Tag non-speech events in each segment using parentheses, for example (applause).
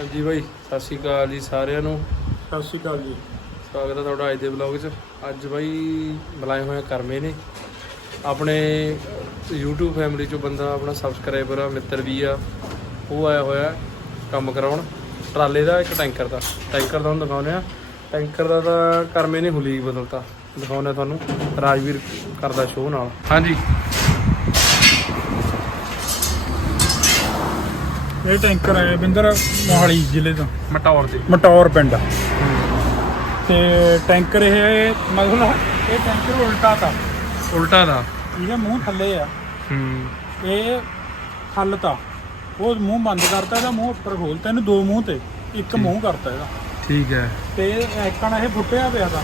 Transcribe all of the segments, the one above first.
ਹਾਂਜੀ ਬਾਈ ਸਤਿ ਸ਼੍ਰੀ ਅਕਾਲ ਜੀ ਸਾਰਿਆਂ ਨੂੰ। ਸਤਿ ਸ਼੍ਰੀ ਅਕਾਲ ਜੀ। ਸਵਾਗਤ ਹੈ ਤੁਹਾਡਾ ਅੱਜ ਦੇ ਵਲੌਗ 'ਚ। ਅੱਜ ਬਾਈ ਬੁਲਾਏ ਹੋਏ ਕਰਮੇ ਨੇ। ਆਪਣੇ YouTube ਫੈਮਿਲੀ 'ਚੋਂ ਬੰਦਾ ਆਪਣਾ ਸਬਸਕ੍ਰਾਈਬਰ ਆ ਮਿੱਤਰ ਵੀ ਆ। ਉਹ ਆਇਆ ਹੋਇਆ ਕੰਮ ਕਰਾਉਣ। ਟਰਾਲੇ ਦਾ ਇੱਕ ਟੈਂਕਰ ਦਾ। ਟੈਂਕਰ ਦਾ ਹੁਣ ਦਿਖਾਉਂਦੇ ਆ ਟੈਂਕਰ ਦਾ ਤਾਂ ਕਰਮੇ ਨੇ ਹੁਲੀ ਬਦਲਤਾ। ਦਿਖਾਉਂਦੇ ਆ ਤੁਹਾਨੂੰ। ਰਾਜਵੀਰ ਕਰਦਾ ਸ਼ੋਅ ਨਾਲ। ਹਾਂਜੀ। ਇਹ ਟੈਂਕਰ ਆਇਆ ਬਿੰਦਰ ਮੋਹਾਲੀ ਜ਼ਿਲ੍ਹੇ ਤੋਂ। ਮਟੌਰ ਤੇ ਮਟੌਰ ਪਿੰਡ। ਤੇ ਟੈਂਕਰ ਇਹ ਮਤਲਬ ਇਹ ਟੈਂਕਰ ਉਲਟਾ ਤਾ। ਉਲਟਾ ਦਾ। ਇਹਦਾ ਮੂੰਹ ਥੱਲੇ ਆ। ਹੂੰ। ਇਹ ਹੱਲ ਤਾ। ਉਹ ਮੂੰਹ ਬੰਦ ਕਰਤਾ ਇਹਦਾ ਮੂੰਹ ਉੱਪਰ ਖੋਲਤਾ ਇਹਨੂੰ ਦੋ ਮੂੰਹ ਤੇ। ਇੱਕ ਮੂੰਹ ਕਰਤਾ ਇਹਦਾ। ਠੀਕ ਹੈ। ਤੇ ਐਕਣ ਇਹ ਫੁੱਟਿਆ ਪਿਆ ਤਾ।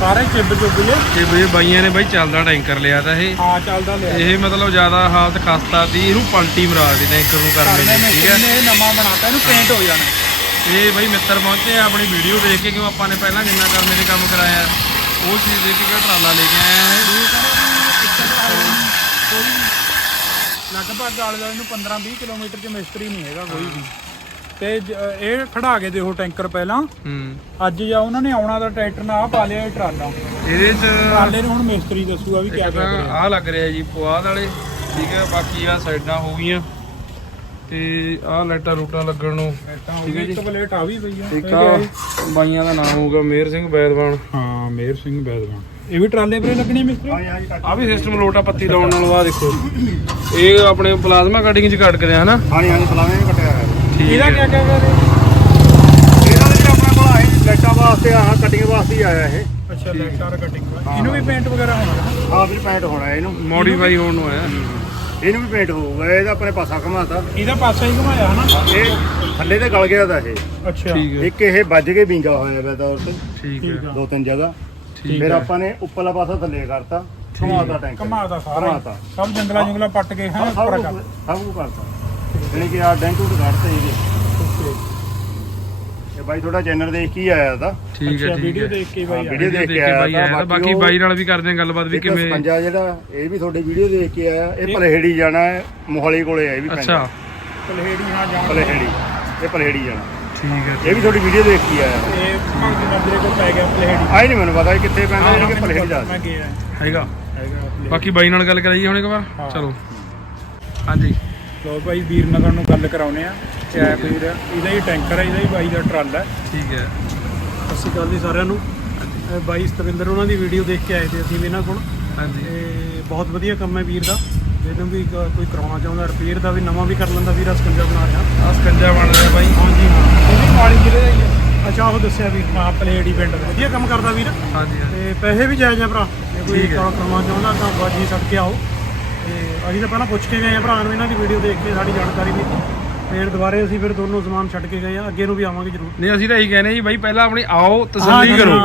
ਸਾਰੇ ਚਿੱਬ ਚੁੱਬ ਜੇ। ਤੇ ਬਈ ਬਾਈਆਂ ਨੇ ਬਾਈ ਚੱਲਦਾ ਟੈਂਕਰ ਲਿਆ ਤਾਂ ਇਹ। ਆ ਚੱਲਦਾ ਲਿਆ। ਇਹ ਮਤਲਬ ਜ਼ਿਆਦਾ ਹਾਲਤ ਖਸਤਾ ਸੀ ਇਹਨੂੰ ਪਲਟੀ ਮਰਾ ਦੀ ਟੈਂਕਰ ਨੂੰ ਕਰਨੇ ਨੇ ਨੇ ਠੀਕ ਹੈ। ਇਹ ਨਵਾਂ ਬਣਾਤਾ ਇਹਨੂੰ ਪੇਂਟ ਹੋ ਜਾਣਾ। ਇਹ ਬਈ ਮਿੱਤਰ ਪਹੁੰਚੇ ਆ ਆਪਣੀ ਵੀਡੀਓ ਦੇਖ ਕੇ ਕਿਉਂ ਆਪਾਂ ਨੇ ਪਹਿਲਾਂ ਜਿੰਨਾ ਕਰਨੇ ਦੇ ਕੰਮ ਕਰਾਇਆ। ਉਹ ਚੀਜ਼ ਦੇਖ ਕੇ ਟਰਾਲਾ ਲੈ ਕੇ ਆਇਆ ਇਹ ਲਗਭਗ ਆਲੇ ਦੁਆਲੇ ਨੂੰ 15 20 ਕਿਲੋਮੀਟਰ ਚ ਮਿਸਤਰੀ ਨਹੀਂ ਹੈਗਾ ਕੋਈ ਵੀ। ਤੇ ਜ- ਇਹ ਖੜਾ ਕੇ ਦੇਖੋ ਟੈਂਕਰ ਪਹਿਲਾਂ। ਹੂੰ। ਅੱਜ ਜਾਂ ਉਹਨਾਂ ਨੇ ਆਉਣਾ ਦਾ ਟਰੈਕਟਰ ਨਾਲ ਆ ਪਾ ਲਿਆ ਇਹ ਟਰਾਲਾ। ਇਹਦੇ ਚ ਟਰਾਲੇ ਨੂੰ ਹੁਣ ਮਿਸਤਰੀ ਦੱਸੂਗਾ ਵੀ ਕਿਆ ਕਿਆ ਤਾਂ ਕਰਿਆ। ਆਹ ਲੱਗ ਰਿਹਾ ਜੀ ਪੁਆਧ ਵਾਲੇ ਠੀਕ ਹੈ ਬਾਕੀ ਆ ਸਾਈਡਾਂ ਹੋ ਗਈਆਂ। ਤੇ ਆਹ ਲਾਈਟਾਂ ਰੂਟਾਂ ਲੱਗਣ ਨੂੰ ਠੀਕ ਹੈ ਜੀ। ਇੱਕ ਪਲੇਟ ਆ ਵੀ ਪਈ ਆ। ਇੱਕ ਆ ਬਾਈਆਂ ਦਾ ਨਾਮ ਹੋਊਗਾ ਮੇਰ ਸਿੰਘ ਬੈਦਵਾਨ। ਹਾਂ ਮੇਰ ਸਿੰਘ ਬੈਦਵਾਨ। ਇਹ ਵੀ ਟਰਾਲੇ ਪਰੇ ਲੱਗਣੀ ਮਿਸਤਰੀ? ਆ ਵੀ ਸਿਸਟਮ ਲੋਟਾ ਪੱਤੀ ਲਾਉਣ ਨਾਲ ਆ ਦੇਖੋ। ਇਹ ਆਪਣੇ ਪਲਾਜ਼ਮਾ ਕਟਿੰਗ ਚ ਕੱਟ ਕਰਿਆ ਹਨਾ? ਹਾਂਜੀ ਹਾਂਜੀ ਫਲਾਵੇਂ ਵੀ ਕੱਟਿਆ ਠੀਕ ਇਹਦਾ ਹੈ। ਕਿਆ ਕਿਆ ਕਰੇ ਇਹਨਾਂ ਦੇ ਵੀ ਆਪਣੇ ਕੋਲ ਆਏ ਲਾਈਟਾਂ ਵਾਸਤੇ ਆਹ ਕਟਿੰਗ ਵਾਸਤੇ ਹੀ ਆਇਆ ਇਹ। ਅੱਛਾ ਲੈਟਰ ਕਟਿੰਗ ਇਹਨੂੰ ਵੀ ਪੇਂਟ ਵਗੈਰਾ ਹੋਣਾ ਹੈ ਆਹ ਵੀ ਪੇਂਟ ਹੋਣਾ ਇਹਨੂੰ ਮੋਡੀਫਾਈ ਹੋਣ ਨੂੰ ਆਇਆ ਇਹਨੂੰ ਵੀ ਪੇਂਟ ਹੋਊਗਾ ਇਹਦਾ ਆਪਣੇ ਪਾਸਾ ਘਮਾਤਾ। ਇਹਦਾ ਪਾਸਾ ਹੀ ਘੁਮਾਇਆ ਹਨਾ? ਇਹ ਥੱਲੇ ਤੇ ਗਲ ਗਿਆ ਦਾ ਇਹ। ਅੱਛਾ। ਠੀਕ ਹੈ। ਇੱਕ ਇਹ ਵੱਜ ਕੇ ਵਿੰਗਾ ਹੋਇਆ ਵਾ ਤੌਰ ਤੇ। ਠੀਕ ਠੀਕ ਹੈ। ਆ। ਦੋ ਤਿੰਨ ਜਗ੍ਹਾ। ਠੀਕ ਫਿਰ ਹੈ ਆਪਾਂ ਨੇ ਉੱਪਰਲਾ ਪਾਸਾ ਥੱਲੇ ਕਰਤਾ। ਘਮਾਤਾ ਟੈਂਕ। ਘੁਮਾਦਾ ਸਾਰਾ ਘੁਮਾਤਾ। ਹੀ। ਸਭ ਜੰਗਲਾ ਜੰਗਲਾ ਪੱਟ ਕੇ ਹੈ ਸਭ ਉੱਪਰ ਕੁਛ- ਕਰ ਸਭ ਕੁਝ ਕਰਤਾ। ਯਾਨੀ ਕਿ ਆ ਡੈਂਕੂ ਤੇ ਕੱਢਤੇ ਇਹਦੇ। ਇਹ ਬਾਈ ਥੋੜਾ ਚੈਨਲ ਦੇਖ ਕੇ ਹੀ ਆਇਆ ਤਾਂ। ਠੀਕ ਹੈ ਅੱਛਾ ਠੀਕ ਵੀਡੀਓ ਹੈ। ਦੇਖ ਕੇ ਹਾਂ, ਬਾਈ ਆ। ਵੀਡੀਓ ਦੇਖ ਕੇ ਬਾਈ ਆਇਆ ਤਾਂ ਬਾਕੀ ਬਾਈ ਨਾਲ ਵੀ ਕਰਦੇ ਆ ਗੱਲਬਾਤ ਵੀ ਕਿਵੇਂ ਸਪੰਜਾ ਜਿਹੜਾ ਇਹ ਵੀ ਤੁਹਾਡੀ ਵੀਡੀਓ ਦੇਖ ਕੇ ਆਇਆ। ਇਹ ਪਲਹੇੜੀ ਜਾਣਾ ਹੈ ਮੋਹਾਲੀ ਕੋਲੇ ਆ ਇਹ ਵੀ ਅੱਛਾ। ਪੈਂਦਾ ਪਲਹੇੜੀ ਹਾਂ ਜਾਣ। ਪਲਹੇੜੀ। ਇਹ ਪਲਹੇੜੀ ਜਾਣਾ। ਠੀਕ ਹੈ ਇਹ ਵੀ ਤੁਹਾਡੀ ਵੀਡੀਓ ਦੇਖ ਕੇ ਆਇਆ। ਇਹ ਭਗਤ ਨਗਰੇ ਕੋਲ ਪੈ ਗਿਆ ਪਲਹੇੜੀ। ਆਈ ਨਹੀਂ ਮੈਨੂੰ ਪਤਾ ਇਹ ਕਿੱਥੇ ਪੈਂਦਾ ਇਹ ਕਿ ਪਲਹੇੜੀ ਮੈਂ ਗਿਆ। ਹੈਗਾ। ਹੈਗਾ ਪਲਹੇੜੀ। ਬਾਕੀ ਬਾਈ ਨਾਲ ਗੱਲ ਕਰਾਈਏ ਹੁਣ ਇੱਕ ਵਾਰ? ਹਾਂ। ਚਲੋ। ਹਾਂਜੀ। ਲੋ ਭਾਈ ਵੀਰ ਨਗਰ ਨੂੰ ਗੱਲ ਕਰਾਉਨੇ ਆ ਵੀਰ ਇਹਦਾ ਹੀ ਟੈਂਕਰ ਹੈ ਇਹਦਾ ਹੀ ਬਾਈ ਦਾ ਟਰਾਲਾ ਹੈ। ਠੀਕ ਹੈ। ਸਤਿ ਸ਼੍ਰੀ ਅਕਾਲ ਜੀ ਸਾਰਿਆਂ ਨੂੰ। ਇਹ ਬਾਈ ਸਤਵਿੰਦਰ ਉਹਨਾਂ ਦੀ ਵੀਡੀਓ ਦੇਖ ਕੇ ਆਏ ਤੇ ਅਸੀਂ ਵੀ ਇਹਨਾਂ ਕੋਲ। ਹਾਂਜੀ। ਤੇ ਬਹੁਤ ਵਧੀਆ ਕੰਮ ਹੈ ਵੀਰ ਦਾ। ਜਿਹਨੂੰ ਵੀ ਕ- ਕੋਈ ਕਰਾਉਣਾ ਚਾਹੁੰਦਾ ਰਿਪੇਅਰ ਦਾ ਵੀ ਨਵਾਂ ਵੀ ਕਰ ਲੈਂਦਾ ਵੀਰ ਸਕੰਜਾ ਬਣਾ ਰਿਹਾ। ਆ ਸਕੰਜਾ ਬਣ ਰਿਹਾ ਬਾਈ। ਹਾਂਜੀ ਹਾਂ। ਇਹ ਵੀ ਮਾਲੀ ਜ਼ਿਲ੍ਹੇ ਦਾ ਹੀ ਹੈ। ਅੱਛਾ ਉਹ ਦੱਸਿਆ ਵੀਰ ਹਾਂ ਪਲਹੇੜੀ ਪਿੰਡ ਦਾ। ਵਧੀਆ ਕੰਮ ਕਰਦਾ ਵੀਰ। ਹਾਂਜੀ ਹਾਂਜੀ। ਤੇ ਪੈਸੇ ਵੀ ਜਾਇਜ਼ ਆ ਭਰਾ। ਜੇ ਕੋਈ ਠੀਕ ਹੈ। ਕਰਾ- ਕਰਾਉਣਾ ਚਾਹੁੰਦਾ ਤਾਂ ਬਾਜੀ ਸਦਕੇ ਆਓ। ਤੇ ਅਸੀਂ ਤਾਂ ਪਹਿਲਾਂ ਪੁੱਛ ਕੇ ਗਏ ਆ ਭਰਾ ਨੂੰ ਇਹਨਾਂ ਦੀ ਵੀਡੀਓ ਦੇਖ ਕੇ ਸਾਡੀ ਜਾਣਕਾਰੀ ਲਈ ਫਿਰ ਦੁਬਾਰੇ ਅਸੀਂ ਫਿਰ ਦੋਨੋਂ ਸਮਾਨ ਛੱਡ ਕੇ ਗਏ ਆ ਅੱਗੇ ਨੂੰ ਵੀ ਆਵਾਂਗੇ ਜ਼ਰੂਰ। ਨਹੀਂ ਅਸੀਂ ਤਾਂ ਇਹੀ ਕਹਿੰਦੇ ਜੀ ਬਾਈ ਪਹਿਲਾਂ ਆਪਣੀ ਆਓ ਤਸੱਲੀ ਕਰੋ।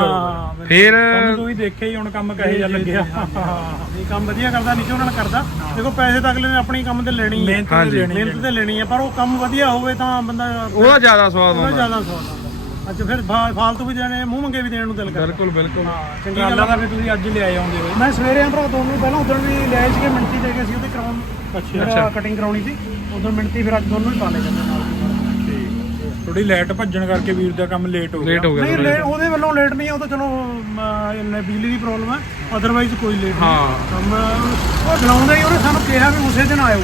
ਫਿਰ ਤੁਹਾਨੂੰ ਤੂੰ ਹੀ ਦੇਖਿਆ ਹੀ ਹੁਣ ਕੰਮ ਕਹੇ ਜਾ ਲੱਗਿਆ। ਇਹ ਕੰਮ ਵਧੀਆ ਕਰਦਾ ਨਿੱਚੋ ਨਾਲ ਕਰਦਾ। ਦੇਖੋ ਪੈਸੇ ਤਾਂ ਅਗਲੇ ਨੇ ਆਪਣੀ ਕੰਮ ਤੇ ਲੈਣੀ ਹੈ ਮਿਹਨਤ। ਤੇ ਲੈਣੀ ਹੈ। ਪਰ ਉਹ ਕੰਮ ਵਧੀਆ ਹੋਵੇ ਤਾਂ ਬੰਦਾ ਉਹਦਾ ਜ਼ਿਆਦਾ ਸਵਾਦ ਉਹਦਾ ਆਉਂਦਾ ਜ਼ਿਆਦਾ ਸਵਾਦ ਆਉਂਦਾ ਅੱਜ ਫਿਰ ਫਾ- ਫਾਲਤੂ ਵੀ ਦੇਣੇ ਮੂੰਹ ਮੰਗੇ ਵੀ ਦੇਣ ਨੂੰ ਦਿਲ ਕਰਦਾ। ਬਿਲਕੁਲ ਬਿਲਕੁਲ। ਹਾਂ ਚੰਗੀ ਗੱਲ ਦਾ ਆ। ਵੀ ਤੁਸੀਂ ਅੱਜ ਲਿਆਏ ਆਉਂਦੇ ਹੋ ਮੈਂ ਸਵੇਰੇ ਆ ਭਰਾ ਦੋਨੋਂ ਪਹਿਲਾਂ ਉਦੋਂ ਵੀ ਲੈ ਸੀਗੇ ਮਿੰਟੀ ਦੇ ਕੇ ਸੀ ਉਹਦੇ ਕਰਾਉਣ ਅੱਛਾ ਅੱਛਾ। ਕਟਿੰਗ ਕਰਾਉਣੀ ਸੀ ਉਦੋਂ ਮਿੰਟੀ ਫਿਰ ਅੱਜ ਦੋਨੋਂ ਹੀ ਪਾ ਲਏ ਜਾਂਦੇ ਨਾਲ ਥੋੜੀ ਲਾਈਟ ਭੱਜਣ ਕਰਕੇ ਵੀਰ ਦਾ ਕੰਮ ਲੇਟ ਹੋ ਗਿਆ। ਲੇਟ ਹੋ ਗਿਆ ਨਹੀਂ ਥੋੜ੍ਹਾ ਉਹਦੇ ਵੱਲੋਂ ਲੇਟ ਨਹੀਂ ਆ ਉਹ ਤਾਂ ਚਲੋ ਅਮ, ਇਹ ਬਿਜਲੀ ਦੀ ਪ੍ਰੋਬਲਮ ਹੈ ਅਦਰਵਾਈਜ਼ ਕੋਈ ਲੇਟ ਨਹੀਂ। ਹਾਂ। ਕੰਮ ਉਹ ਚਲਾਉਂਦਾ ਹੀ ਉਹਨੇ ਸਾਨੂੰ ਕਿਹਾ ਵੀ ਉਸੇ ਦਿਨ ਆਇਓ।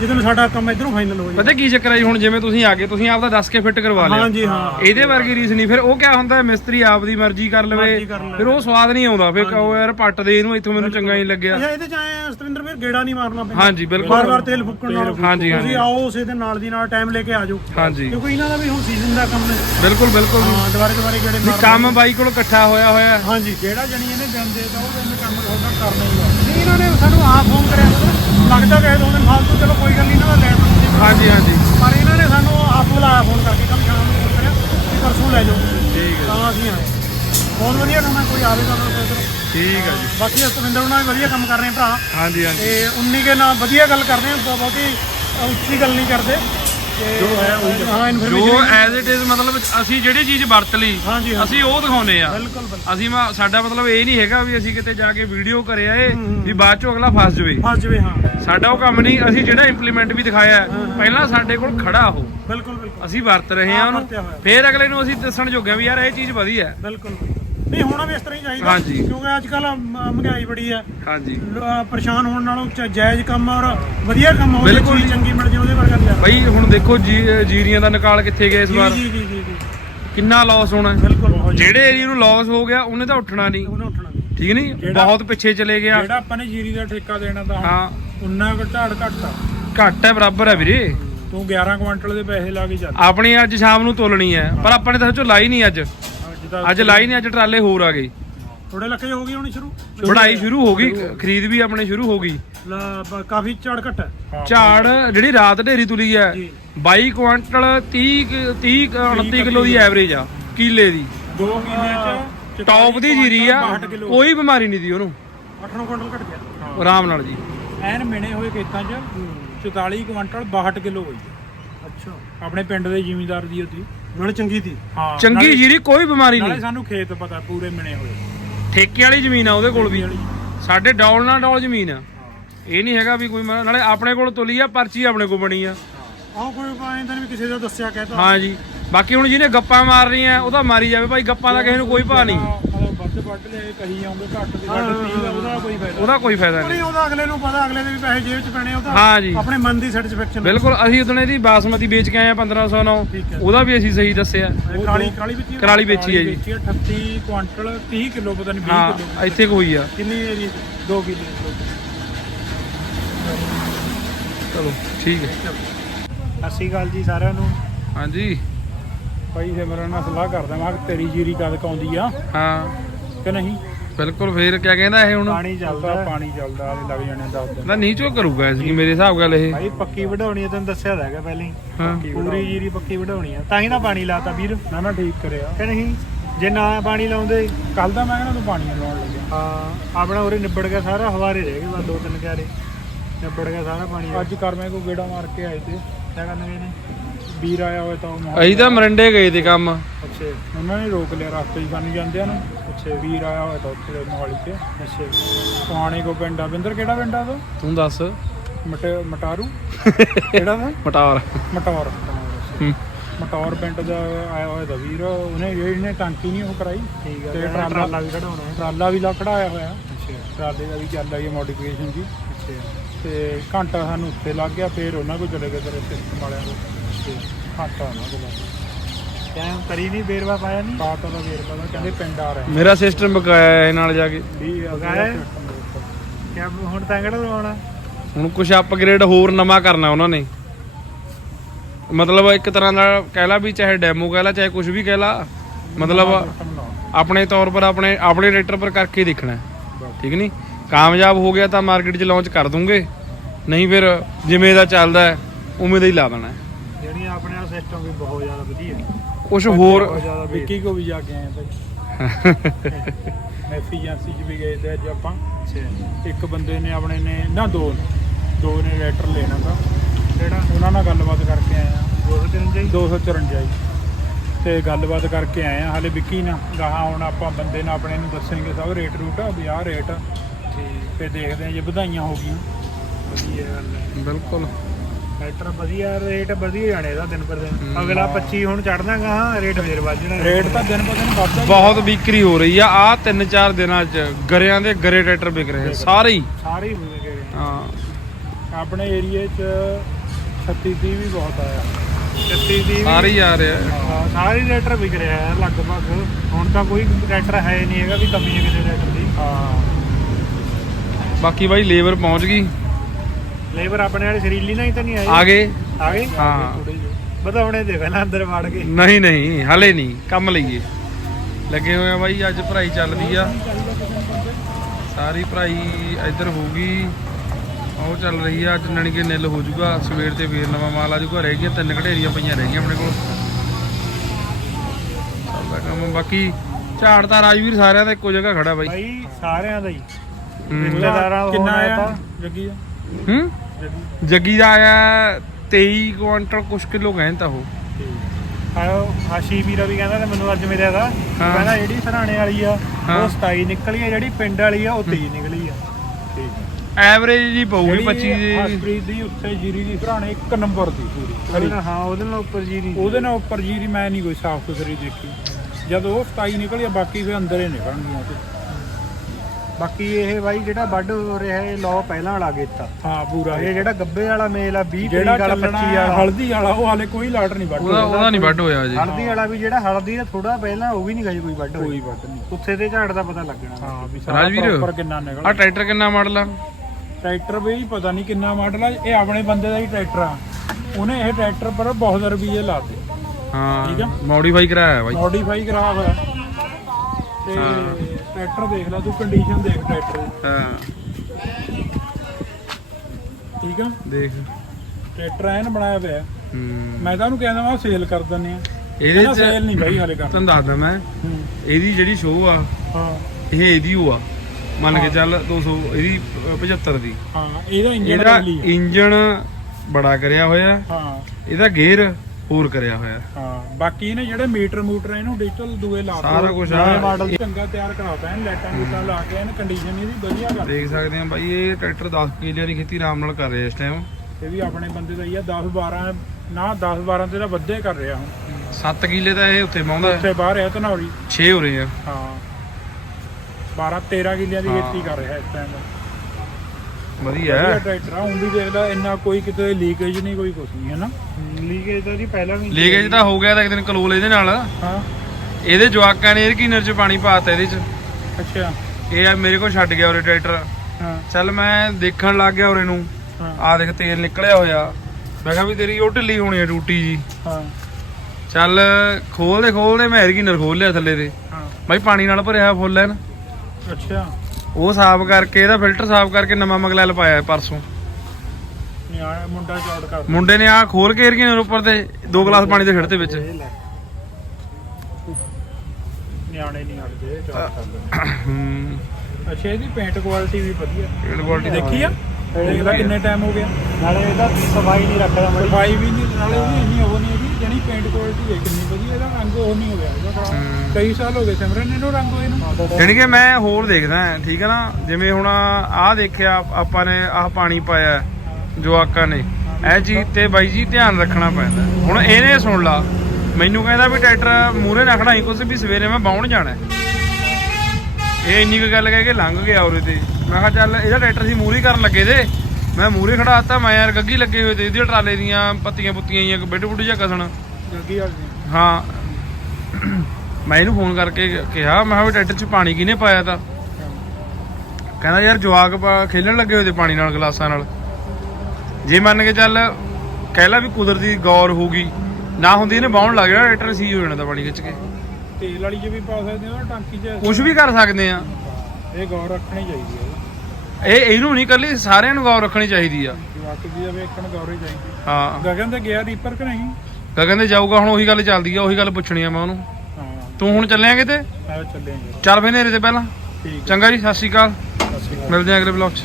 ਜਦੋਂ ਸਾਡਾ ਕੰਮ ਇਧਰੋਂ ਫਾਈਨਲ ਹੋ ਜਾਏ ਪਤਾ ਕੀ ਚੱਕਰ ਹੈ ਜੀ ਹੁਣ ਜਿਵੇਂ ਤੁਸੀਂ ਆ ਗਏ ਤੁਸੀਂ ਆਪਦਾ ਦੱਸ ਕੇ ਫਿੱਟ ਕਰਵਾ ਲਿਆ। ਹਾਂਜੀ ਹਾਂ। ਇਹਦੇ ਵਰਗੀ ਰੀਸ ਨਹੀਂ। ਫਿਰ ਉਹ ਕਿਆ ਹੁੰਦਾ ਹੈ, ਮਿਸਤਰੀ ਆਪ ਦੀ ਮਰਜ਼ੀ ਕਰ ਲਵੇ। ਮਰਜ਼ੀ ਕਰ ਲਵੇ। ਫਿਰ ਉਹ ਸਵਾਦ ਨਹੀਂ ਆਉਂਦਾ। ਫਿਰ ਕਹੋ ਯਾਰ ਪੱਟ ਦੇ ਇਹਨੂੰ ਇੱਥੋਂ ਮੈਨੂੰ ਚੰਗਾ ਨਹੀਂ ਲੱਗਿਆ। ਅੱਛਾ ਇਹਦੇ ਚ ਆਏ ਸਤਵਿੰਦਰ ਵੀਰ ਗੇੜਾ ਨਹੀਂ ਮਾਰਨਾ ਪੈਂਦਾ। ਹਾਂਜੀ ਬਿਲਕੁਲ। ਬਾਰ ਬਾਰ ਤੇਲ ਫੁੱਕਣ ਨਾਲ। ਹਾਂਜੀ, ਹਾਂਜੀ। ਤੁਸੀਂ ਆਓ ਉਸੇ ਦਿਨ ਨਾਲ ਦੀ ਨਾਲ ਟਾਈਮ ਲੈ ਕੇ ਆ ਜਾਓ। ਹਾਂਜੀ। ਕਿਉਂਕਿ ਇਹਨਾਂ ਦਾ ਵੀ ਹੁਣ ਸੀਜ਼ਨ ਦਾ ਕੰਮ ਹੈ। ਬਿਲਕੁਲ ਬਿਲਕੁਲ ਹਾਂ ਦੁਬਾਰੇ ਦੁਬਾਰੇ ਗੇੜੇ ਵੀ ਮਾਰ ਕੰਮ ਬਾਈ ਕੋਲ ਇਕੱਠਾ ਹੋਇਆ ਹੋਇਆ। ਹਾਂਜੀ ਜਿਹੜਾ ਜਣੀ ਇਹਨੇ ਦਿਨ ਦੇ ਤਾਂ ਉਹ ਦਿਨ ਕੰਮ ਤੁਹਾਡਾ ਕਰਨਾ ਹੀ ਆ। ਨਹੀਂ ਇਹਨਾਂ ਨੇ ਸਾਨੂੰ ਆਪ ਫੋਨ ਕਰਿਆ ਮਤਲਬ ਲੱਗਦਾ ਗਏ ਦੋ ਦਿਨ ਫਾਲਤੂ ਚਲੋ ਕੋਈ ਗੱਲ ਨਹੀਂ ਇਹਨਾਂ ਦਾ ਲੈਣ ਨੂੰ ਹਾਂਜੀ ਹਾਂਜੀ। ਪਰ ਇਹਨਾਂ ਨੇ ਸਾਨੂੰ ਆਪ ਬੁਲਾਇਆ ਫੋਨ ਕਰਕੇ ਕੱਲ ਸ਼ਾਮ ਨੂੰ ਫੋਨ ਕਰਿਆ ਕਿ ਪਰਸੋਂ ਲੈ ਜਾਓ। ਠੀਕ ਹੈ ਤਾਂ ਅਸੀਂ ਆਏ। ਬਹੁਤ ਵਧੀਆ ਕੰਮ ਹੈ ਕੋਈ ਆਵੇ ਤਾਂ ਉਧਰ ਠੀਕ ਹੈ ਜੀ। ਬਾਕੀ ਸਤਵਿੰਦਰ ਉਹਨਾਂ ਵੀ ਵਧੀਆ ਕੰਮ ਕਰ ਰਹੇ ਆ ਭਰਾ। ਹਾਂਜੀ ਹਾਂਜੀ। ਤੇ 19 ਕੇ ਨਾਲ ਵਧੀਆ ਗੱਲ ਕਰਦੇ ਆ ਬਹੁ- ਬਹੁਤੀ ਉੱਚੀ ਗੱਲ ਨਹੀਂ ਕਰਦੇ। ਜੋ ਹੈ ਉਹੀ ਹਾਂ ਜੋ ਇਨਫੋਰਮੇਸ਼ਨ ਐਜ਼ ਇਟ ਇਜ਼ ਮਤਲਬ ਅਸੀਂ ਜਿਹੜੀ ਚੀਜ਼ ਵਰਤ ਲਈ ਹਾਂਜੀ ਹਾਂ ਅਸੀਂ ਉਹ ਦਿਖਾਉਨੇ ਆ। ਬਿਲਕੁਲ ਬਿਲਕੁਲ। ਅਸੀਂ ਮਾ- ਸਾਡਾ ਮਤਲਬ ਇਹ ਨਹੀਂ ਹੈਗਾ ਵੀ ਅਸੀਂ ਕਿਤੇ ਜਾ ਕੇ ਵੀਡੀਓ ਕਰਿਆ ਏ ਵੀ ਬਾਅਦ ਚੋਂ ਅਗਲਾ ਫਸ ਜਾਵੇ। ਫਸ ਜਵੇ ਹਾਂ। ਸਾਡਾ ਉਹ ਕੰਮ ਨਹੀਂ ਅਸੀਂ ਜਿਹੜਾ ਇੰਪਲੀਮੈਂਟ ਵੀ ਦਿਖਾਇਆ ਹੈ, ਪਹਿਲਾਂ ਸਾਡੇ ਕੋਲ ਖੜਾ ਉਹ। ਬਿਲਕੁਲ ਬਿਲਕੁਲ। ਅਸੀਂ ਵਰਤ ਰਹੇ ਹਾਂ ਹਾਂ, ਉਹਨੂੰ। ਹੋਇਆ। ਫੇਰ ਅਗਲੇ ਨੂੰ ਅਸੀਂ ਦੱਸਣ ਜੋਗੇ ਹਾਂ ਵੀ ਯਾਰ ਇਹ ਚੀਜ਼ ਵਧੀਆ ਹੈ। ਬਿਲਕੁਲ। ਨਹੀਂ ਹੋਣਾ ਵੀ ਇਸ ਤਰ੍ਹਾਂ ਹੀ ਚਾਹੀਦਾ। ਹਾਂਜੀ। ਕਿਉਂਕਿ ਅੱਜ ਕੱਲ ਮਹਿੰਗਾਈ ਬੜੀ ਹੈ। ਹਾਂਜੀ। ਲ- ਅਹ ਪਰੇਸ਼ਾਨ ਹੋਣ ਨਾਲੋਂ ਚ- ਜਾਇਜ਼ ਕੰਮ ਔਰ ਵਧੀਆ ਕੰਮ ਹੋਵੇ ਬਿਲਕੁਲ ਚੀਜ਼ ਚੰਗੀ ਮਿਲ ਜੇ ਉਹਦੇ ਵਰਗਾ ਨਹੀਂ। ਬਈ ਹੁਣ ਦੇਖੋ ਜੀ- ਜੀਰੀਆਂ ਦਾ ਨਿਕਾਲ ਕਿੱਥੇ ਗਏ ਇਸ ਵਾਰ? ਜੀ ਜੀ ਜੀ ਜੀ। ਕਿੰਨਾ ਲਾਸ ਹੋਣਾ ਹੈ। ਬਿਲਕੁਲ ਜਿਹੜੇ ਏਰੀਆ ਨੂੰ ਲਾਸ ਹੋ ਗਿਆ ਉਹਨੇ ਤਾਂ ਉੱਠਣਾ ਨਹੀਂ। ਉਹਨੇ ਉੱਠਣਾ ਨਹੀਂ। ਠੀਕ ਨਹੀਂ? ਜਿਹੜਾ- ਬਹੁਤ ਪਿੱਛੇ ਚਲੇ ਗਿਆ। ਜਿਹੜਾ ਆਪਾਂ ਨੇ ਜੀਰੀ ਦਾ ਠੇਕਾ ਦੇਣਾ ਤਾਂ ਹਾਂ। ਉਨਾ ਕੁ ਝਾੜ ਘੱਟ ਆ। ਘੱਟ ਹੈ ਬਰਾਬਰ ਹੈ ਵੀਰੇ। ਤੂੰ 11 ਕੁਇੰਟਲ ਦੇ ਪੈਸੇ ਲਾ ਕੇ ਚੱਲ। ਆਪਣੀ ਅੱਜ ਸ਼ਾਮ ਨੂੰ ਤੋਲਣੀ ਹੈ। ਪਰ ਆਪਾਂ ਨੇ ਤਾਂ ਸੋਚੋ ਲਾਈ ਨਹੀਂ ਅੱਜ। ਅੱਜ ਲਾਈ ਨਹੀਂ ਅੱਜ ਟਰਾਲੇ ਹੋਰ ਆ ਗਏ। ਥੋੜੇ ਲੱਖੇ ਹੋ ਗਈ ਹੋਣੀ ਸ਼ੁਰੂ? ਵਢਾਈ ਸ਼ੁਰੂ ਹੋ ਗਈ ਖਰੀਦ ਵੀ ਆਪਣੇ ਸ਼ੁਰੂ ਹੋ ਗਈ। ਲ- ਬ- ਕਾਫੀ ਝੜ ਘਟ। ਝਾੜ ਜਿਹੜੀ ਰਾਤ ਢੇਰੀ ਤੁਲੀ ਹੈ ਜੀ। 22 ਕੁਇੰਟਲ 30 ਕੁ- 30 ਕੁ 29 ਕਿਲੋ ਦੀ ਐਵਰੇਜ ਆ ਕੀਲੇ ਦੀ। ਦੋ ਕਿੱਲੇ ਚ ਟੌਪ ਦੀ ਜੀਰੀ ਆ 62 ਕਿਲੋ। ਕੋਈ ਬਿਮਾਰੀ ਨਹੀਂ ਦੀ ਉਹਨੂੰ। 8-9 ਕੁਇੰਟਲ ਘਟ ਗਿਆ। ਆਰਾਮ ਨਾਲ ਜੀ। ਐਨ ਮਿਣੇ ਹੋਏ ਖੇਤਾਂ 'ਚ 44 ਕੁਇੰਟਲ 62 ਕਿਲੋ ਹੋਈ। ਅੱਛਾ। ਆਪਣੇ ਪਿੰਡ ਦੇ ਜ਼ਿਮੀਂਦਾਰ ਦੀ ਉਹਦੀ। ਨਾਲੇ ਚੰਗੀ ਸੀ। ਹਾਂ ਚੰਗੀ ਨਾਲੇ- ਜੀਰੀ ਕੋਈ ਬਿਮਾਰੀ ਨਾਲੇ ਨਹੀਂ। ਸਾਨੂੰ ਖੇਤ ਪਤਾ ਪੂਰੇ ਮਿਣੇ ਹੋਏ। ਠੇਕੇ ਵਾਲੀ ਜ਼ਮੀਨ ਆ ਉਹਦੇ ਕੋਲ ਵੀ। ਸਾਡੇ ਡੌਲ ਨਾਲ ਡੌਲ ਜ਼ਮੀਨ ਆ। ਇਹ ਨਹੀਂ ਹੈਗਾ ਵੀ ਕੋਈ ਮ- ਨਾਲੇ ਆਪਣੇ ਕੋਲ ਤੁਲੀ ਆ ਪਰਚੀ ਆਪਣੇ ਕੋਲ ਬਣੀ ਆ। ਆਹ ਕੋਈ ਪਾਏ ਤਾਂ ਵੀ ਕਿਸੇ ਦਾ ਦੱਸਿਆ ਕਹਿਤਾ। ਹਾਂ ਜੀ। ਬਾਕੀ ਹੁਣ ਜਿਹਨੇ ਗੱਪਾਂ ਮਾਰ ਰਹੀਆਂ ਉਹਦਾ ਮਾਰੀ ਜਾਵੇ। ਭਾਈ ਗੱਪਾਂ ਦਾ ਕਿਸੇ ਨੂੰ ਕੋਈ ਭਾਅ ਨਹੀਂ। ਵੱਢ ਲਿਆ ਕਹੀ ਜਾਉਂਗੇ ਘੱਟ ਦੇ ਘੱਟ 30 ਦਾ ਉਹਦਾ ਕੋਈ ਫਾਇਦਾ ਉਹਦਾ ਕੋਈ ਫਾਇਦਾ ਨਹੀਂ ਨਹੀਂ। ਉਹਦਾ ਅਗਲੇ ਨੂੰ ਪਤਾ ਅਗਲੇ ਦੇ ਵੀ ਪੈਸੇ ਜੇਬ 'ਚ ਪੈਣੇ ਹਾਂ ਜੀ। ਆਪਣੇ ਮਨ ਦੀ ਸੈਟੀਸਫੈਕਸ਼ਨ ਬਿਲਕੁਲ ਅਸੀਂ ਉਦੋਂ ਇਹਦੀ ਬਾਸਮਤੀ ਵੇਚ ਕੇ ਆਏ ਆ 1509 ਠੀਕ ਹੈ। ਉਹਦਾ ਵੀ ਅਸੀਂ ਸਹੀ ਦੱਸਿਆ। ਕਾਲੀ ਕਾਲੀ ਵਿੱਚ ਹੀ? ਕਰਾਲੀ ਵੇਚੀ ਹੈ ਜੀ। 38 ਕੁਇੰਟਲ 30 ਕਿਲੋ ਪਤਾ ਨਹੀਂ 20 ਹਾਂ ਕਿਲੋ ਇੱਥੇ ਕੋ ਹੋਈ ਆ। ਕਿੰਨੀ ਹੈ ਜੀ? 2 ਕਿਲੋ। ਚਲੋ ਠੀਕ ਹੈ। ਸਤਿ ਸ਼੍ਰੀ ਅਕਾਲ ਜੀ ਸਾਰਿਆਂ ਨੂੰ। ਹਾਂਜੀ। ਭਾਈ ਜੇ ਮੇਰਾ ਨਾਲ ਸਲਾਹ ਕਰਦਾ ਮੈਂ ਕਿਹਾ ਤੇਰੀ ਜੀਰੀ ਕਦ ਕਾਉਂਦੀ ਆ? ਹਾਂ। ਕਿ ਨਹੀਂ? ਬਿਲਕੁਲ ਫੇਰ ਕਿਆ ਕਹਿੰਦਾ ਇਹ ਹੁਣ? ਪਾਣੀ ਚੱਲਦਾ ਪਾਣੀ ਚੱਲਦਾ ਆਲੇ ਲੱਗ ਜਾਣੇ 10 ਦਿਨ ਨਾ ਨੀਚੋ ਕਰੂਗਾ ਇਸ ਕੀ ਮੇਰੇ ਹਿਸਾਬ ਨਾਲ ਇਹ। ਭਾਈ ਪੱਕੀ ਵਢਾਉਣੀ ਹੈ ਤੈਨੂੰ ਦੱਸਿਆ ਤਾਂ ਹੈਗਾ ਪਹਿਲਾਂ। ਹੀ। ਹਾਂ ਪੂਰੀ ਜੀਰੀ ਪੱਕੀ ਵਢਾਉਣੀ ਹੈ ਤਾਂ ਹੀ ਨਾ ਪਾਣੀ ਲਾਤਾ ਵੀਰ। ਨਾ ਨਾ ਠੀਕ ਕਰਿਆ। ਕਿ ਨਹੀਂ? ਜੇ ਨਾ ਪਾਣੀ ਲਾਉਂਦੇ। ਕੱਲ ਦਾ ਮੈਂ ਕਹਿੰਦਾ ਤੂੰ ਪਾਣੀ ਲਾਉਣ ਲੱਗਿਆ। ਹਾਂ ਆਪਣਾ ਉਰੇ ਨਿਬੜ ਗਿਆ ਸਾਰਾ ਹਵਾਰੇ ਰਹਿ ਗਏ ਬਸ ਦੋ ਤਿੰਨ ਕਿਆਰੇ। ਨਿਬੜ ਗਿਆ ਸਾਰਾ ਪਾਣੀ। ਅੱਜ ਕਰਮੇ ਕੋ ਗੇੜਾ ਮਾਰ ਕੇ ਆਏ ਤੇ। ਕਿਆ ਕਰਨ ਗਏ ਨੇ ਵੀਰ ਆਇਆ ਹੋਇਆ ਤਾਂ ਉਹ ਮੋਹਾਲੀ ਅਸੀਂ ਤਾਂ ਮਰੰਡੇ ਗਏ ਤੇ ਕੰਮ। ਅੱਛਾ ਉਹਨਾਂ ਨੇ ਰੋਕ ਲਿਆ ਰਸਤੇ 'ਚ ਸਾਨੂੰ ਜਾਂਦੇ ਆ ਨਾ। ਅੱਛਾ ਵੀਰ ਆਇਆ ਹੋਇਆ ਤਾਂ ਉੱਥੇ ਮੋਹਾਲੀ ਤੇ ਅੱਛਾ ਸੁਹਾਣੇ ਕੋ ਪਿੰਡ ਆ। ਬਿੰਦਰ ਕਿਹੜਾ ਪਿੰਡ ਆ ਉਹ ਤੂੰ ਦੱਸ। ਮਟ ਮਟਾਰੂ? (laughs) ਕਿਹੜਾ ਵਾ ਮਟਾਰ। ਮਟੌਰ। ਹੂੰ। ਮਟੌਰ ਪਿੰਡ ਦਾ ਆਇਆ ਹੋਇਆ ਦਾ ਵੀਰ। ਉਹਨੇ ਇਹਨੇ ਟਾਂਕੀ ਨਹੀਂ ਉਹ ਕਰਾਈ। ਠੀਕ ਤੇ ਹੈ ਟਰਾਲਾ- ਟਰਾਲਾ ਵੀ ਕਢਾਉਣਾ ਹੈ। ਟਰਾਲਾ ਵੀ ਲਖੜਾਇਆ ਹੋਇਆ। ਅੱਛਾ। ਟਰਾਲੇ ਦਾ ਵੀ ਚੱਲ ਰਹੀ ਹੈ ਮੋਡੀਫਿਕੇਸ਼ਨ ਜੀ। ਅੱਛਾ। ਤੇ ਘੰਟਾ ਸਾਨੂੰ ਉੱਥੇ ਲੱਗ ਗਿਆ ਫੇਰ ਉਹਨਾਂ ਕੋਲ ਚਲੇ ਗਏ ਤੇਰੇ ਸਿਸਟਮ ਵਾਲਿਆਂ ਕੋਲ। ਘੰਟਾ ਉਹਨਾਂ ਕੋਲ ਲੱਗ ਗਿਆ ਟਾਈਮ ਕਰੀ ਨਹੀਂ ਬੇਰਵਾ ਪਾਇਆ ਨਹੀਂ ਪਾਤਾ ਦਾ ਵੀਰ ਪਤਾ ਕਹਿੰਦੇ ਪਿੰਡ ਆ ਰਹੇ। ਮੇਰਾ ਸਿਸਟਮ ਬਕਾਇਆ ਇਹ ਨਾਲ ਜਾ ਕੇ? ਕਿਆ ਹੁਣ ਤਾਂ ਕਿਹੜਾ ਲਵਾਉਣਾ? ਹੁਣ ਕੁਝ ਅਪਗ੍ਰੇਡ ਹੋਰ ਨਵਾਂ ਕਰਨਾ ਉਹਨਾਂ ਨੇ। ਮਤਲਬ ਇੱਕ ਤਰ੍ਹਾਂ ਦਾ ਕਹਿ ਲਾ ਵੀ ਚਾਹੇ ਡੈਮੋ ਕਹਿ ਲਾ ਚਾਹੇ ਕੁਝ ਵੀ ਕਹਿ ਲਾ ਮਤਲਬ ਆਪਣੇ ਤੌਰ ਪਰ ਆਪਣੇ ਆਪਣੇ ਰੇਟਰ ਪਰ ਕਰਕੇ ਦੇਖਣਾ। ਠੀਕ ਨਹੀਂ ਕਾਮਯਾਬ ਹੋ ਗਿਆ ਤਾਂ ਮਾਰਕੀਟ 'ਚ ਲਾਂਚ ਕਰ ਦੂੰਗੇ। ਨਹੀਂ ਫਿਰ ਜਿਵੇਂ ਦਾ ਚੱਲਦਾ ਹੈ, ਉਵੇਂ ਦਾ ਹੀ ਲਾ ਦੇਣਾ ਆਪਣੇ ਆ ਸਿਸਟਮ ਵੀ ਬਹੁਤ ਜ਼ਿਆਦਾ ਵਧੀਆ। ਕੁਝ ਹੋਰ ਬਹੁਤ ਜ਼ਿਆਦਾ ਬੇ- ਵਿੱਕੀ ਕੋ ਵੀ ਜਾ ਕੇ ਆਏ ਭਾਈ ਐਫੀਜੈਂਸੀ ਚ ਵੀ ਗਏ ਤੇ ਅੱਜ ਆਪਾਂ। ਇੱਕ ਬੰਦੇ ਨੇ ਆਪਣੇ ਨੇ ਨਾ ਦੋ ਦੋ ਨੇ ਲੈਟਰ ਲੈਣਾ ਤਾਂ। ਕਿਹੜਾ ਉਹਨਾਂ ਨਾਲ ਗੱਲਬਾਤ ਕਰਕੇ ਆਏ ਆ। ਦੋ ਦਿਨ ਜਾਈ 254 ਜੀ। ਤੇ ਗੱਲਬਾਤ ਕਰਕੇ ਆਏ ਆ। ਹਾਲੇ ਵਿੱਕੀ ਨਾ ਗਾਹਾਂ ਹੁਣ ਆਪਾਂ ਬੰਦੇ ਨਾਲ ਆਪਣੇ ਨੂੰ ਦੱਸਾਂਗੇ ਸਭ ਰੇਟ ਰੂਟ ਵੀ ਆਹ ਰੇਟ ਤੇ ਦੇਖਦੇ ਆ ਜੇ ਵਧਾਈਆਂ ਹੋ ਗਈਆਂ। ਵਧੀਆ ਗੱਲ ਹੈ ਬਿਲਕੁਲ। ਟਰੈਕਟਰ ਵਧੀਆ ਰੇਟ ਵਧੀਆ ਜਾਣੇ ਇਹਦਾ ਦਿਨ ਪਰ ਦਿਨ। ਅਗਲਾ 25 ਹੁਣ ਚੜਨਾ ਹਾਂ ਰੇਟ ਫੇਰ ਵੱਜਣਾ ਰੇਟ ਤਾਂ ਦਿਨ ਬ ਦਿਨ ਵੱਧਦਾ ਬਹੁਤ ਵਿਕਰੀ ਹੋ ਰਹੀ ਆ। ਆ ਤਿੰਨ ਚਾਰ ਦਿਨਾਂ 'ਚ ਗਰਿਆਂ ਦੇ ਗਰੇ ਟਰੈਕਟਰ ਵਿਕ ਰਹੇ ਸਾਰੇ ਹੀ। ਸਾਰੇ ਹੀ ਹੋਏ ਗਏ ਹਾਂ। ਆਪਣੇ ਏਰੀਏ 'ਚ 36 30 ਵੀ ਬਹੁਤ ਆਇਆ। 36 ਦੀ ਸਾਰੇ ਹੀ ਆ ਰਿਹਾ ਹਾਂ, ਸਾਰੇ ਹੀ ਰੇਟਰ ਵਿਕ ਰਿਹਾ ਹੈ ਲਗਭਗ। ਹੁਣ ਤਾਂ ਕੋਈ ਟਰੈਕਟਰ ਹੈ ਨਹੀਂ ਹੈਗਾ ਵੀ ਕਮੀ ਹੈ ਕਿਸੇ ਰੇਟਰ ਦੀ। ਹਾਂ ਬਾਕੀ ਬਾਈ ਲੇਬਰ ਪਹੁੰਚ ਗਈ। ਲੇਬਰ ਆਪਣੇ ਵਾਲੇ ਸ਼ਰੀਲੀ ਨਾਲ ਹੀ ਤਾਂ ਨਹੀਂ ਆਏ। ਆ ਗਏ। ਆ ਗਏ? ਹਾਂ। ਥੋੜੇ ਜਿਹੇ। ਵਧਾਉਣੇ ਦੇ ਪਹਿਲਾਂ ਅੰਦਰ ਵੜ ਗਏ ਨਹੀਂ ਨਹੀਂ ਹਲੇ ਨਹੀਂ। ਕੰਮ ਲਈਏ। ਲੱਗੇ ਹੋਏ ਆ ਬਾਈ ਅੱਜ ਭਰਾਈ ਚੱਲਦੀ ਆ। ਸਾਰੀ ਭਰਾਈ ਇੱਧਰ ਹੋਊਗੀ। ਉਹ ਚੱਲ ਰਹੀ ਆ ਅੱਜ ਨਣਗੇ ਨਿੱਲ ਹੋ ਜਾਊਗਾ। ਸਵੇਰ ਤੇ ਫੇਰ ਨਵਾਂ ਮਾਲ ਆ ਜਾਊਗਾ। ਰਹਿ ਗਈਆਂ ਤਿੰਨ ਘੜੇਰੀਆਂ ਪਈਆਂ ਰਹਿ ਗਈਆਂ ਆਪਣੇ ਕੋਲ। ਚੱਲਦਾ ਕੰਮ। ਬਾਕੀ ਝਾੜ ਤਾਂ ਰਾਜਵੀਰ ਸਾਰਿਆਂ ਦਾ ਇੱਕੋ ਜਗ੍ਹਾ ਖੜਾ ਬਾਈ। ਭਾਈ ਸਾਰਿਆਂ ਦਾ ਹੀ। ਹੂੰ। ਰਿਸ਼ਤੇਦਾਰਾਂ ਦਾ ਕਿੰਨਾ ਹੋਣਾ ਤਾਂ। ਜੱਗੀ ਆ ਹੂੰ? ਜੱਗੀ ਦਾ ਆਇਆ 23 ਕੁਆਂਟਲ ਕੁਛ ਕਿਲੋ ਕਹਿੰਦਾ ਉਹ। ਹਾਸ਼ੀ ਵੀਰਾ ਵੀ ਕਹਿੰਦਾ ਤੇ ਮੈਨੂੰ ਅੱਜ ਮਿਲਿਆ ਦਾ। ਕਹਿੰਦਾ ਜਿਹੜੀ ਸਰਾਣੇ ਵਾਲੀ ਆ। ਉਹ 27 ਨਿਕਲੀ ਆ ਜਿਹੜੀ ਪਿੰਡ ਵਾਲੀ ਆ ਉਹ 23 ਨਿਕਲੀ ਆ। ਠੀਕ ਐਵਰੇਜ ਜੀ ਪਊਗੀ 25 ਦੀ। ਹਸਪ੍ਰੀਤ ਦੀ ਉੱਥੇ ਜੀਰੀ ਦੀ ਸਰਾਣੇ ਇੱਕ ਨੰਬਰ ਦੀ ਪੂਰੀ। ਉਹਦੇ ਨਾਲ ਹਾਂ ਉਹਦੇ ਨਾਲ ਉੱਪਰ ਜੀ ਨਹੀਂ ਉਹਦੇ ਨਾਲ ਉੱਪਰ ਜੀਰੀ ਮੈਂ ਨਹੀਂ ਕੋਈ ਸਾਫ਼ ਸੁਥਰੀ ਦੇਖੀ। ਜਦ ਉਹ 27 ਨਿਕਲੀ ਆ ਬਾਕੀ ਅੰਦਰ ਹੀ ਨਿਕਲਣਗੀਆਂ ਤੇ ਬਾਕੀ ਇਹ ਬਾਈ ਜਿਹੜਾ ਵੱਢ ਹੋ ਰਿਹਾ ਇਹ ਲੋ ਪਹਿਲਾਂ ਵਾਲਾ ਕੀਤਾ ਹਾਂ ਪੂਰਾ ਇਹ ਜਿਹੜਾ ਗੱਬੇ ਵਾਲਾ ਮੇਲ ਆ 20 ਜਿਹੜਾ ਤਰੀਕ ਵਾਲਾ ਚੱਲਣਾ 25 ਵਾਲਾ। ਹਲਦੀ ਵਾਲਾ ਉਹ ਹਾਲੇ ਕੋਈ ਲਾਟ ਨਹੀਂ ਵੱਢ ਉਹਦਾ ਉਹਦਾ ਨਹੀਂ ਵੱਢ ਹੋਇਆ ਜੀ ਹਲਦੀ ਵਾਲਾ ਵੀ ਜਿਹੜਾ ਹਲਦੀ ਦਾ ਥੋੜਾ ਪਹਿਲਾਂ ਉਹ ਵੀ ਨਹੀਂ ਗਈ ਕੋਈ ਵੱਢ ਕੋਈ ਵੱਢ ਨਹੀਂ। ਉੱਥੇ ਤੇ ਝਾੜ ਦਾ ਪਤਾ ਲੱਗਣਾ। ਹਾਂ ਵੀ ਸਾਰਾ ਰਾਜਵੀਰ। ਪ੍ਰੋਪਰ ਕਿੰਨਾ ਆ ਨਿਕਲ ਟਰੈਕਟਰ ਕਿੰਨਾ ਮਾਡਲ ਆ? ਟਰੈਕਟਰ ਵੀ ਪਤਾ ਨਹੀਂ ਕਿੰਨਾ ਮਾਡਲ ਆ ਇਹ ਆਪਣੇ ਬੰਦੇ ਦਾ ਹੀ ਟਰੈਕਟਰ ਆ। ਉਹਨੇ ਇਹ ਟਰੈਕਟਰ ਪਰ ਬਹੁਤ ਰੁਪਏ ਲਾਤੇ ਠੀਕ ਹਾਂ ਆ। ਮੋਡੀਫਾਈ ਕਰਾਇਆ ਬਾਈ। ਮੋਡੀਫਾਈ ਕਰਾ ਹੋਇਆ। ਤੇ ਟਰੈਕਟਰ ਦੇਖ ਲੈ ਤੂੰ ਕੰਡੀਸ਼ਨ ਦੇਖ ਟਰੈਕਟਰ ਦੀ। ਹਾਂ। ਠੀਕ ਆ? ਦੇਖ। ਟਰੈਕਟਰ ਐਨ ਬਣਾਇਆ ਹੋਇਆ ਹੂੰ। ਮੈਂ ਤਾਂ ਉਹਨੂੰ ਕਹਿੰਦਾ ਮੈਂ ਸੇਲ ਕਰ ਦਿੰਨੇ ਆ। ਇਹਦੇ ਚ ਸੇਲ ਨਹੀਂ ਬਾਈ ਹਾਲੇ ਕਰ। ਤੁਹਾਨੂੰ ਦੱਸਦਾ ਮੈਂ। ਇਹਦੀ ਜਿਹੜੀ ਸ਼ੋਅ ਆ ਹਾਂ। ਇਹ ਇਹਦੀ ਓ ਆ। ਮੰਨ ਕੇ ਚੱਲ 200 ਇਹਦੀ ਅ, 75 ਦੀ। ਹਾਂ ਇਹਦਾ ਇੰਜਨ ਇਹਦਾ ਇੰਜਣ ਬੜਾ ਕਰਿਆ ਹੋਇਆ। ਹਾਂ। ਇਹਦਾ ਗੇਅਰ ਹੋਰ ਕਰਿਆ ਹੋਇਆ। ਹਾਂ ਬਾਕੀ ਇਹਨੇ ਜਿਹੜੇ ਮੀਟਰ ਮੂਟਰ ਇਹਨੂੰ ਡਿਜੀਟਲ ਦੂਏ ਲਾ। ਸਾਰਾ ਕੁਛ ਆ। ਨਵੇਂ ਮਾਡਲ ਚੰਗਾ ਤਿਆਰ ਕਰਾਤਾ ਇਹਨੇ ਲਾਈਟਾਂ ਲੂਟਾਂ ਲਾ ਕੇ ਇਹਨੇ ਕੰਡੀਸ਼ਨ ਇਹਦੀ ਵਧੀਆ ਕਰ ਦੇਖ ਸਕਦੇ ਆ ਬਾਈ ਇਹ ਟਰੈਕਟਰ 10 ਕਿੱਲਿਆਂ ਦੀ ਖੇਤੀ ਆਰਾਮ ਨਾਲ ਕਰ ਰਿਹਾ ਇਸ ਟਾਈਮ ਇਹ ਵੀ ਆਪਣੇ ਬੰਦੇ ਦਾ ਹੀ ਆ 10 12 ਨਾ 10 12 ਤੇ ਤਾਂ ਵੱਧੇ ਕਰ ਰਿਹਾ ਹੁਣ। 7 ਕਿੱਲੇ ਤਾਂ ਇਹ ਉੱਥੇ ਪਾਉਂਦਾ। ਉੱਥੇ ਬਾਹਰ ਹੈ ਧਨੌਰੀ। 6 ਹੋ ਰਹੇ ਆ। ਹਾਂ। 12 13 ਕਿੱਲਿਆਂ ਦੀ ਹਾਂ। ਖੇਤੀ ਕਰ ਰਿਹਾ ਇਸ ਟਾਈਮ ਵਧੀਆ। ਹੈ। ਟਰੈਕਟਰ ਆ ਹੁਣ ਵੀ ਦੇਖ ਲੈ ਇੰਨਾ ਕੋਈ ਕਿਤੇ ਲੀਕੇਜ ਨਹੀਂ ਕੋਈ ਕੁਛ ਨਹੀਂ ਹੈ। ਨਾ ਲੀਕੇਜ ਤਾਂ ਜੀ ਪਹਿਲਾਂ ਵੀ ਲੀਕੇਜ ਤਾਂ ਹੋ ਗਿਆ ਤਾਂ ਇੱਕ ਦਿਨ ਕਲੋਲ ਇਹਦੇ ਨਾਲ। ਹਾਂ। ਇਹਦੇ ਜਵਾਕਾਂ ਨੇ 에ਅਰ ਕੀਨਰ ਚ ਪਾਣੀ ਪਾਤਾ ਇਹਦੇ ਚ। ਅੱਛਾ। ਇਹ ਆ ਮੇਰੇ ਕੋਲ ਛੱਡ ਗਿਆ ਉਰੇ ਟਰੈਕਟਰ। ਹਾਂ। ਚੱਲ ਮੈਂ ਦੇਖਣ ਲੱਗ ਗਿਆ ਉਰੇ ਨੂੰ। ਆ ਦੇਖ ਤੇਲ ਨਿਕਲਿਆ ਹੋਇਆ। ਮੈਂ ਕਿਹਾ ਵੀ ਤੇਰੀ ਉਹ ਢਿੱਲੀ ਹੋਣੀ ਹੈ ਟੂਟੀ ਜੀ। ਹਾਂ। ਚੱਲ ਖੋਲਦੇ ਖੋਲਦੇ ਮੈਂ 에ਅਰ ਕੀਨਰ ਖੋਲ ਲਿਆ ਥੱਲੇ ਤੇ। ਹਾਂ। ਬਾਈ ਪਾਣੀ ਨਾਲ ਭਰਿਆ ਹੋਇਆ ਫੁੱਲ ਐਨ। ਅੱਛਾ। ਉਹ ਸਾਫ਼ ਕਰਕੇ ਇਹਦਾ ਫਿਲਟਰ ਸਾਫ਼ ਕਰਕੇ ਨਵਾਂ ਮਗਲੈਲ ਪਾਇਆ ਪਰਸੋਂ। ਨਿਆਣਾ ਮੁੰਡਾ ਚੌੜ ਕਰ ਮੁੰਡੇ ਨੇ ਆ ਖੋਲ ਕੇ 에ਅਰ ਕੀਨਰ ਉੱਪਰ ਤੇ ਦੋ ਗਲਾਸ ਪਾਣੀ ਦੇ ਛੱਡਤੇ ਵਿੱਚ। ਨਿਆਣੇ ਨਹੀਂ ਹਟਦੇ ਚੌੜ ਕਰਦੇ ਅੱਛਾ ਇਹਦੀ ਪੇਂਟ ਕੁਆਲਿਟੀ ਵੀ ਵਧੀਆ। ਇਹ ਕੁਆਲਿਟੀ ਦੇਖੀ ਆ? ਦੇਖ ਲੈ ਕਿੰਨੇ ਟਾਈਮ ਹੋ ਗਿਆ। ਨਾਲੇ ਇਹਦਾ ਸਫ਼ਾਈ ਨਹੀਂ ਰੱਖਦਾ ਸਫ਼ਾਈ ਵੀ ਨਹੀਂ ਨਾਲੇ ਉਹਦੀ ਇੰਨੀ ਉਹ ਨਹੀਂ ਹੈਗੀ। ਜਣੀ ਪੇਂਟ ਕੁਆਲਿਟੀ ਹੈ ਕਿੰਨੀ ਵਧੀਆ, ਇਹਦਾ ਰੰਗ ਉਹ ਨਹੀਂ ਹੋ ਇਹਦਾ ਕਈ ਸਾਲ ਹੋ ਗਏ ਸਿਮਰਨ ਇਹਨੂੰ ਰੰਗ ਹੋਏ ਨੂੰ ਜਾਣੀ ਕਿ ਮੈਂ ਹੋਰ ਦੇਖਦਾ, ਠੀਕ ਹੈ ਨਾ? ਜਿਵੇਂ ਹੁਣ ਆਹ ਦੇਖਿਆ ਆਪਾਂ ਨੇ ਆਹ ਪਾਣੀ ਪਾਇਆ ਜਵਾਕਾਂ ਨੇ। ਇਹ ਚੀਜ਼ ਤੇ ਬਾਈ ਜੀ ਧਿਆਨ ਰੱਖਣਾ ਪੈਂਦਾ। ਹੁਣ ਇਹਨੇ ਸੁਣ ਲਾ, ਮੈਨੂੰ ਕਹਿੰਦਾ ਵੀ ਟਰੈਕਟਰ ਮੂਰੇ ਨਾ ਖੜਾਈ, ਕੁਛ ਵੀ ਸਵੇਰੇ ਮੈਂ ਬਾਉਣ ਜਾਣਾ ਇਹ ਇੰਨੀ ਕੁ ਗੱਲ ਕਹਿ ਕੇ ਲੰਘ ਗਿਆ ਉਰੇ ਤੇ। ਮੈਂ ਕਿਹਾ ਚੱਲ, ਇਹਦਾ ਟਰੈਕਟਰ ਸੀ ਮੂਰੇ ਕਰਨ ਲੱਗੇ ਤੇ ਮੈਂ ਮੂਰੇ ਖੜਾਤਾ ਮੈਂ ਯਾਰ ਗੱਗੀ ਲੱਗੇ ਹੋਏ ਤੇ ਇਹਦੀ ਟਰਾਲੇ ਦੀਆਂ ਪੱਤੀਆਂ ਪੁੱਤੀਆਂ ਜੀਆਂ ਬੈੱਡ ਬੁੱਡ ਜਿਹਾ ਕਸਣ। ਜੱਗੀ ਵਾਲੀ ਹਾਂ। ਮੈਂ ਇਹਨੂੰ ਫੋਨ ਕਰਕੇ ਕਿਹਾ ਮੈਂ ਕਿਹਾ ਵੀ ਟਰੈਕਟਰ 'ਚ ਪਾਣੀ ਕਿਹਨੇ ਪਾਇਆ ਤਾਂ? ਕਹਿੰਦਾ ਯਾਰ ਜਵਾਕ ਖੇਲਣ ਲੱਗੇ ਹੋਏ ਤੇ ਪਾਣੀ ਨਾਲ ਗਲਾਸਾਂ ਨਾਲ। ਜੇ ਮੰਨ ਕੇ ਚੱਲ ਕਹਿ ਲਾ ਵੀ ਕੁਦਰਤੀ ਗੌਰ ਹੋਊਗੀ ਨਾ ਹੁੰਦੀ ਇਹਨੇ ਬਾਉਣ ਲੱਗ ਜਾਣਾ ਟਰੈਕਟਰ ਸੀ ਹੋ ਜਾਣਾ ਤਾਂ ਪਾਣੀ ਖਿੱਚ ਕੇ। ਤੇਲ ਵਾਲੀ ਚ ਵੀ ਪਾ ਸਕਦੇ ਹੋ ਟਾਂਕੀ ਚ? ਕੁਝ ਵੀ ਕਰ ਸਕਦੇ ਆ ਇਹ ਗੌਰ ਰੱਖਣੀ ਚਾਹੀਦੀ ਹੈ। ਇਹ ਇਹਨੂੰ ਨਹੀਂ ਕੱਲੀ ਸਾਰਿਆਂ ਨੂੰ ਗੌਰ ਰੱਖਣੀ ਚਾਹੀਦੀ ਆ। ਜਵਾਕ ਦੀ ਜਾਵੇ ਇੱਕਣ ਗੌਰ ਹੀ ਚਾਹੀਦੀ। ਹਾਂ। ਗਗਨ ਤੇ ਗਿਆ ਰੀਪਰ ਕਿ ਨਹੀਂ? ਗਗਨ ਤੇ ਜਾਊਗਾ ਹੁਣ ਉਹੀ ਗੱਲ ਚੱਲਦੀ ਆ ਉਹੀ ਗੱਲ ਪੁੱਛਣੀ ਆ ਮੈਂ ਉਹਨੂੰ। ਹਾਂ। ਤੂੰ ਹੁਣ ਚੱਲਿਆ ਕਿਤੇ? ਆ ਚੱਲੇ ਜੀ। ਚੱਲ ਫੇ ਨੇਰੇ ਤੇ ਪਹਿਲਾਂ। ਠੀਕ ਚੰਗਾ ਜੀ ਸਤਿ ਸ਼੍ਰੀ ਅਕਾਲ। ਸਤਿ ਸ਼੍ਰੀ ਅਕਾਲ। ਮਿਲਦੇ ਆ ਅਗਲੇ ਬਲੌਗ 'ਚ।